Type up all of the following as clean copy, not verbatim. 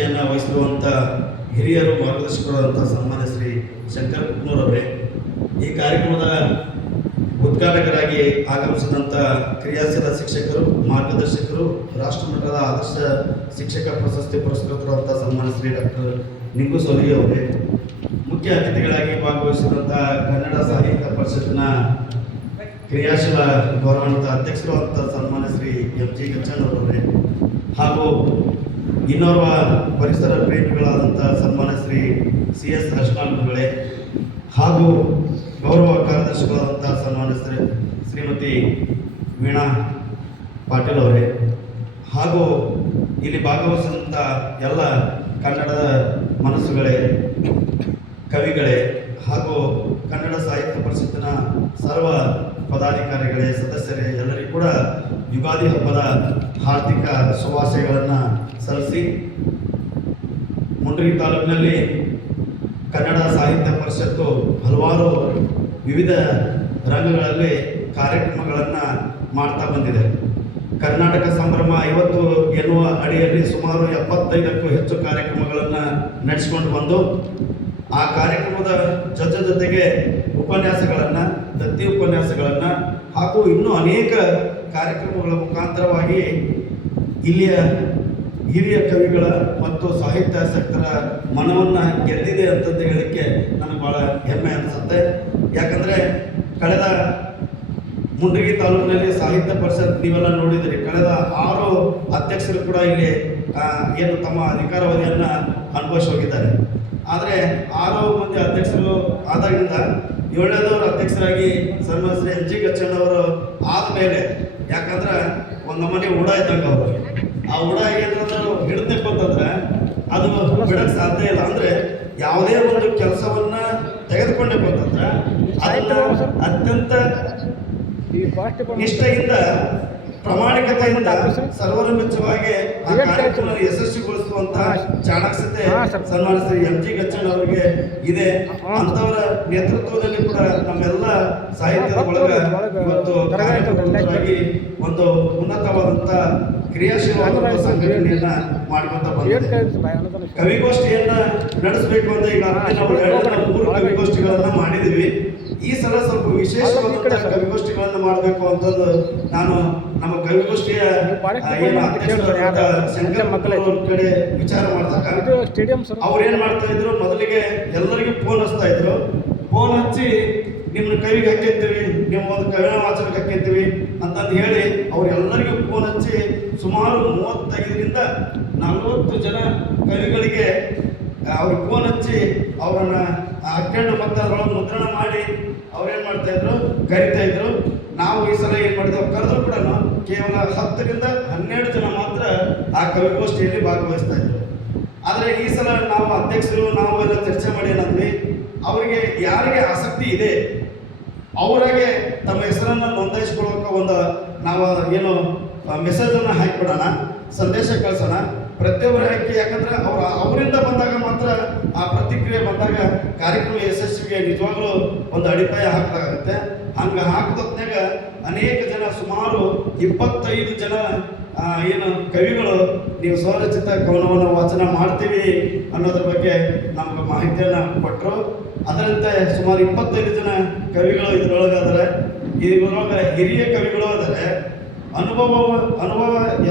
ಅಧ್ಯಕ್ಷತೆಯನ್ನು ವಹಿಸಿರುವಂಥ ಹಿರಿಯರು ಮಾರ್ಗದರ್ಶಕರಾದಂಥ ಸನ್ಮಾನ್ಯ ಶ್ರೀ ಶಂಕರ್ ಕುಕ್ನೂರವರೇ, ಈ ಕಾರ್ಯಕ್ರಮದ ಉದ್ಘಾಟಕರಾಗಿ ಆಗಮಿಸಿದಂಥ ಕ್ರಿಯಾಶೀಲ ಶಿಕ್ಷಕರು, ಮಾರ್ಗದರ್ಶಕರು, ರಾಷ್ಟ್ರಮಟ್ಟದ ಆದರ್ಶ ಶಿಕ್ಷಕ ಪ್ರಶಸ್ತಿ ಪುರಸ್ಕೃತರಾದಂಥ ಸನ್ಮಾನ್ಯ ಶ್ರೀ ಡಾಕ್ಟರ್ ನಿಂಗು ಅವರೇ, ಮುಖ್ಯ ಅತಿಥಿಗಳಾಗಿ ಭಾಗವಹಿಸಿದಂಥ ಕನ್ನಡ ಸಾಹಿತ್ಯ ಪರಿಷತ್ತಿನ ಕ್ರಿಯಾಶೀಲ ಗೌರವಾನ್ವಿತ ಅಧ್ಯಕ್ಷರು ಅಂತ ಸನ್ಮಾನ್ಯ ಶ್ರೀ ಎಂ.ಜಿ. ಗಚ್ಚಣ್ಣವರವರೇ, ಹಾಗೂ ಇನ್ನೋರ್ವ ಪರಿಸರ ಪ್ರೇಮಿಗಳಾದಂಥ ಸನ್ಮಾನ್ಯ ಶ್ರೀ ಸಿ.ಎಸ್. ಅರ್ಶನಾಳ್ಗಳೇ, ಹಾಗೂ ಗೌರವ ಕಾರ್ಯದರ್ಶಿಗಳಾದಂಥ ಸನ್ಮಾನ್ಯ ಶ್ರೀಮತಿ ವೀಣಾ ಪಾಟೀಲ್ ಅವರೇ, ಹಾಗೂ ಇಲ್ಲಿ ಭಾಗವಹಿಸಿದಂಥ ಎಲ್ಲ ಕನ್ನಡದ ಮನಸ್ಸುಗಳೇ, ಕವಿಗಳೇ, ಹಾಗೂ ಕನ್ನಡ ಸಾಹಿತ್ಯ ಪರಿಷತ್ತಿನ ಸರ್ವ ಪದಾಧಿಕಾರಿಗಳೇ, ಸದಸ್ಯರೇ, ಎಲ್ಲರಿಗೂ ಕೂಡ ಯುಗಾದಿ ಹಬ್ಬದ ಹಾರ್ದಿಕ ಶುಭಾಶಯಗಳನ್ನು ಸಲ್ಲಿಸಿ, ಮುಂಡ್ರಿಗಿ ತಾಲೂಕಿನಲ್ಲಿ ಕನ್ನಡ ಸಾಹಿತ್ಯ ಪರಿಷತ್ತು ಹಲವಾರು ವಿವಿಧ ರಂಗಗಳಲ್ಲಿ ಕಾರ್ಯಕ್ರಮಗಳನ್ನು ಮಾಡ್ತಾ ಬಂದಿದೆ. ಕರ್ನಾಟಕ ಸಂಭ್ರಮ 50 ಎನ್ನುವ ಅಡಿಯಲ್ಲಿ ಸುಮಾರು 75ಕ್ಕೂ ಹೆಚ್ಚು ಕಾರ್ಯಕ್ರಮಗಳನ್ನು ನಡೆಸಿಕೊಂಡು ಬಂದು, ಆ ಕಾರ್ಯಕ್ರಮದ ಜೊತೆಗೆ ಉಪನ್ಯಾಸಗಳನ್ನು, ದತ್ತಿ ಉಪನ್ಯಾಸಗಳನ್ನು, ಹಾಗೂ ಇನ್ನೂ ಅನೇಕ ಕಾರ್ಯಕ್ರಮಗಳ ಮುಖಾಂತರವಾಗಿ ಇಲ್ಲಿಯ ಹಿರಿಯ ಕವಿಗಳ ಮತ್ತು ಸಾಹಿತ್ಯಾಸಕ್ತರ ಮನವನ್ನು ಗೆದ್ದಿದೆ ಅಂತಂದು ಹೇಳಲಿಕ್ಕೆ ನನಗೆ ಭಾಳ ಹೆಮ್ಮೆ ಅನಿಸುತ್ತೆ. ಯಾಕಂದರೆ ಕಳೆದ ಮುಂಡ್ರಿಗಿ ತಾಲೂಕಿನಲ್ಲಿ ಸಾಹಿತ್ಯ ಪರಿಷತ್ ನೀವೆಲ್ಲ ನೋಡಿದಿರಿ, ಕಳೆದ 6 ಅಧ್ಯಕ್ಷರು ಕೂಡ ಇಲ್ಲಿ ಏನು ತಮ್ಮ ಅಧಿಕಾರಾವಧಿಯನ್ನು ಅನುಭವಿಸಿ ಹೋಗಿದ್ದಾರೆ. ಆದರೆ 6 ಮಂದಿ ಅಧ್ಯಕ್ಷರು ಆದಾಗಿಂದ 7ನೇದವರು ಅಧ್ಯಕ್ಷರಾಗಿ ಸನ್ಮಾನ್ಯ ಶ್ರೀ ಎಂ.ಜಿ. ಗಚ್ಚಣ್ಣವರು ಆದಮೇಲೆ, ಯಾಕಂದ್ರೆ ಒಂದು ನಮ್ಮನೆ ಉಡ ಇದ್ದಂಗೆ ಅವರು, ಆ ಉಡ ಏನಾದರೂ ಹಿಡಿದಪ್ಪ ಅಂತಂದ್ರೆ ಅದು ಬಿಡಕ್ಕೆ ಸಾಧ್ಯ ಇಲ್ಲ. ಅಂದರೆ ಯಾವುದೇ ಒಂದು ಕೆಲಸವನ್ನು ತೆಗೆದುಕೊಂಡಪ್ಪ ಅಂತಂದ್ರೆ ಅದನ್ನು ಅತ್ಯಂತ ನಿಷ್ಠೆಯಿಂದ, ಪ್ರಾಮಾಣಿಕತೆಯಿಂದ, ಸರ್ವರ ಮೆಚ್ಚುವಾಗಿ ಆ ಕಾರ್ಯಕ್ರಮ ಯಶಸ್ವಿಗೊಳಿಸುವಂತಹ ಚಾಣಾಕ್ಷತೆ ಸನ್ಮಾನ್ಯ ಶ್ರೀ ಎಂ.ಜಿ. ಗಚ್ಚಣ್ಣವರಿಗೆ ಇದೆ. ಅಂತವರ ನೇತೃತ್ವದಲ್ಲಿ ಕೂಡ ನಮ್ಮೆಲ್ಲ ಸಾಹಿತ್ಯದ ಒಳಗೆ ಇವತ್ತು ಕಾರ್ಯಕ್ರಮವಾಗಿ ಒಂದು ಉನ್ನತವಾದಂಥ ಕ್ರಿಯಾಶೀಲವಾದ ಸಂಘಟನೆಯನ್ನ ಮಾಡ್ಕೊಂತ ಬಂದಿದೆ. ಕವಿಗೋಷ್ಠಿಯನ್ನ ನಡೆಸಬೇಕು ಅಂತ ಈಗ ನಾವು 3 ಕವಿಗೋಷ್ಠಿಗಳನ್ನ ಮಾಡಿದೀವಿ. ಈ ಸಲ ಸ್ವಲ್ಪ ವಿಶೇಷವಾದಂಥ ಕವಿಗೋಷ್ಠಿಗಳನ್ನು ಮಾಡಬೇಕು ಅಂತಂದು ನಾನು ನಮ್ಮ ಕವಿಗೋಷ್ಠಿಯ ಶಂಕರ್ ಕಡೆ ವಿಚಾರ ಮಾಡಿದಾಗ ಅವ್ರು ಏನ್ ಮಾಡ್ತಾ ಇದ್ರು, ಮೊದಲಿಗೆ ಎಲ್ಲರಿಗೂ ಫೋನ್ ಹಚ್ತಾ ಇದ್ರು. ಫೋನ್ ಹಚ್ಚಿ ನಿಮ್ಮನ್ನ ಕವಿಗೆ ಹಾಕಿರ್ತೀವಿ, ನಿಮ್ಮ ಒಂದು ಕವಿನ ವಾಚನಕ್ಕೆ ಹಾಕಿರ್ತೀವಿ ಅಂತಂದು ಹೇಳಿ ಅವ್ರೆಲ್ಲರಿಗೂ ಫೋನ್ ಹಚ್ಚಿ ಸುಮಾರು 35ರಿಂದ 40 ಜನ ಕವಿಗಳಿಗೆ ಅವ್ರಿಗೆ ಫೋನ್ ಹಚ್ಚಿ ಅವರನ್ನ ಹಾಕೊಂಡು ಮತ್ತೆ ಅದರೊಳಗೆ ಮುದ್ರಣ ಮಾಡಿ ಅವ್ರೇನು ಮಾಡ್ತಾ ಇದ್ರು, ಕರಿತಾ ಇದ್ರು. ನಾವು ಈ ಸಲ ಏನು ಮಾಡಿದೆವು, ಕರೆದ್ರು ಕೂಡ ಕೇವಲ 10ರಿಂದ 12 ಜನ ಮಾತ್ರ ಆ ಕವಿಗೋಷ್ಠಿಯಲ್ಲಿ ಭಾಗವಹಿಸ್ತಾ ಇದ್ರು. ಆದರೆ ಈ ಸಲ ನಾವು ಅಧ್ಯಕ್ಷರು ನಾವು ಎಲ್ಲ ಚರ್ಚೆ ಮಾಡಿ ಏನಂದ್ವಿ, ಅವರಿಗೆ ಯಾರಿಗೆ ಆಸಕ್ತಿ ಇದೆ ಅವರಾಗೆ ತಮ್ಮ ಹೆಸರನ್ನು ನೋಂದಾಯಿಸ್ಕೊಳ್ಳೋಕೆ ಒಂದು ನಾವು ಏನು ಮೆಸೇಜನ್ನು ಹಾಕಿಬಿಡೋಣ, ಸಂದೇಶ ಕಳಿಸೋಣ, ಪ್ರತಿಯೊಬ್ಬರು ಹಾಕಿ. ಯಾಕಂದ್ರೆ ಅವರಿಂದ ಬಂದಾಗ ಮಾತ್ರ ಆ ಪ್ರತಿಕ್ರಿಯೆ ಬಂದಾಗ ಕಾರ್ಯಕ್ರಮ ಯಶಸ್ವಿಗೆ ನಿಜವಾಗ್ಲೂ ಒಂದು ಅಡಿಪಾಯ ಹಾಕಲಾಗುತ್ತೆ. ಹಂಗೆ ಹಾಕಿದಾಗ ಅನೇಕ ಜನ, ಸುಮಾರು 25 ಜನ ಏನು ಕವಿಗಳು ನೀವು ಸ್ವರಚಿತ ಕವನವನ್ನು ವಾಚನ ಮಾಡ್ತೀವಿ ಅನ್ನೋದ್ರ ಬಗ್ಗೆ ನಮ್ಗೆ ಮಾಹಿತಿಯನ್ನು ಕೊಟ್ಟರು. ಅದರಂತೆ ಸುಮಾರು 25 ಜನ ಕವಿಗಳು ಇದರೊಳಗಾದರೆ, ಇದರೊಳಗೆ ಹಿರಿಯ ಕವಿಗಳು ಆದರೆ, ಅನುಭವ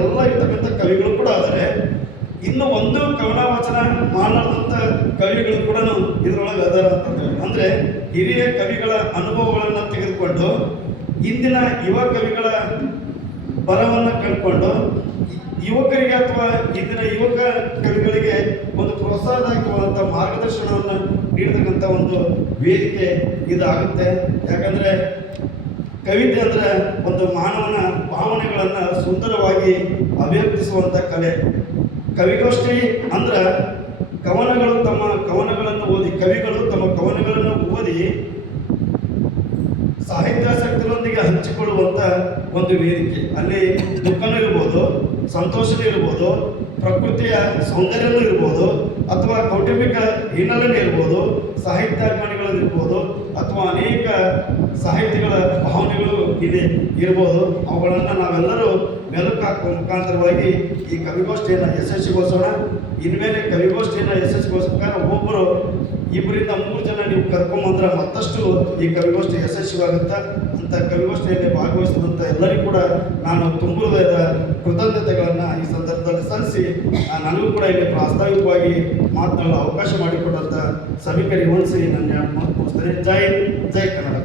ಎಲ್ಲ ಇರ್ತಕ್ಕಂಥ ಕವಿಗಳು ಕೂಡ ಆದರೆ, ಇನ್ನು ಒಂದು ಕವನ ವಾಚನ ಮಾಡಲಾರ್ದಂಥ ಕವಿಗಳು ಕೂಡ ಇದರೊಳಗೆ ಅದರ ಅಂತಂದ್ರೆ, ಅಂದರೆ ಹಿರಿಯ ಕವಿಗಳ ಅನುಭವಗಳನ್ನು ತೆಗೆದುಕೊಂಡು ಇಂದಿನ ಯುವ ಕವಿಗಳ ಬರವನ್ನು ಕಂಡುಕೊಂಡು ಯುವಕರಿಗೆ ಅಥವಾ ಇಂದಿನ ಯುವಕ ಕವಿಗಳಿಗೆ ಒಂದು ಪ್ರೋತ್ಸಾಹದಾಯಕವಾದಂಥ ಮಾರ್ಗದರ್ಶನವನ್ನು ನೀಡತಕ್ಕಂಥ ಒಂದು ವೇದಿಕೆ ಇದಾಗುತ್ತೆ. ಯಾಕಂದರೆ ಕವಿತೆ ಅಂದರೆ ಒಂದು ಮಾನವನ ಭಾವನೆಗಳನ್ನು ಸುಂದರವಾಗಿ ಅಭಿವ್ಯಕ್ತಿಸುವಂಥ ಕಲೆ. ಕವಿಗೋಷ್ಠಿ ಅಂದ್ರೆ ಕವನಗಳು ತಮ್ಮ ಕವನಗಳನ್ನು ಓದಿ, ಕವಿಗಳು ತಮ್ಮ ಕವನಗಳನ್ನು ಓದಿ ಸಾಹಿತ್ಯಾಸಕ್ತರೊಂದಿಗೆ ಹಂಚಿಕೊಳ್ಳುವಂಥ ಒಂದು ವೇದಿಕೆ. ಅಲ್ಲಿ ದುಃಖನೂ ಇರ್ಬೋದು, ಸಂತೋಷನೂ ಇರ್ಬೋದು, ಪ್ರಕೃತಿಯ ಸೌಂದರ್ಯವೂ ಇರ್ಬೋದು, ಅಥವಾ ಕೌಟುಂಬಿಕ ಹಿನ್ನೆಲೆ ಇರ್ಬೋದು, ಸಾಹಿತ್ಯಾಭಿಮಾನಿಗಳು ಇರ್ಬೋದು, ಅಥವಾ ಅನೇಕ ಸಾಹಿತ್ಯಗಳ ಭಾವನೆಗಳು ಇಲ್ಲಿ ಇರ್ಬೋದು. ಅವುಗಳನ್ನು ನಾವೆಲ್ಲರೂ ಮೆಲುಕು ಹಾಕುವ ಮುಖಾಂತರವಾಗಿ ಈ ಕವಿಗೋಷ್ಠಿಯನ್ನು ಯಶಸ್ವಿಗೊಳಿಸೋಣ. ಇನ್ಮೇಲೆ ಕವಿಗೋಷ್ಠಿಯನ್ನು ಯಶಸ್ವಿಗೊಳಿಸ್ಬೇಕಾದ್ರೆ ಒಬ್ಬರು 2 ರಿಂದ 3 ಜನ ನೀವು ಕರ್ಕೊಂಬಂದ್ರೆ ಮತ್ತಷ್ಟು ಈ ಕವಿಗೋಷ್ಠಿ ಯಶಸ್ವಿಯಾಗುತ್ತೆ. ಅಂತ ಕವಿಗೋಷ್ಠಿಯಲ್ಲಿ ಭಾಗವಹಿಸಿದಂಥ ಎಲ್ಲರಿಗೂ ಕೂಡ ನಾನು ತುಂಬ ಹೃದಯದ ಕೃತಜ್ಞತೆಗಳನ್ನು ಈ ಸಂದರ್ಭದಲ್ಲಿ ಸಲ್ಲಿಸಿ, ನನಗೂ ಕೂಡ ಇಲ್ಲಿ ಪ್ರಾಸ್ತಾವಿಕವಾಗಿ ಮಾತನಾಡಲು ಅವಕಾಶ ಮಾಡಿಕೊಟ್ಟಂಥ ಸಭಿಕರಿಗೆ ವಂದಿಸಿ ನನ್ನ ಮಾತು ಮುಗಿಸ್ತೇನೆ. ಜೈ ಕನ್ನಡ.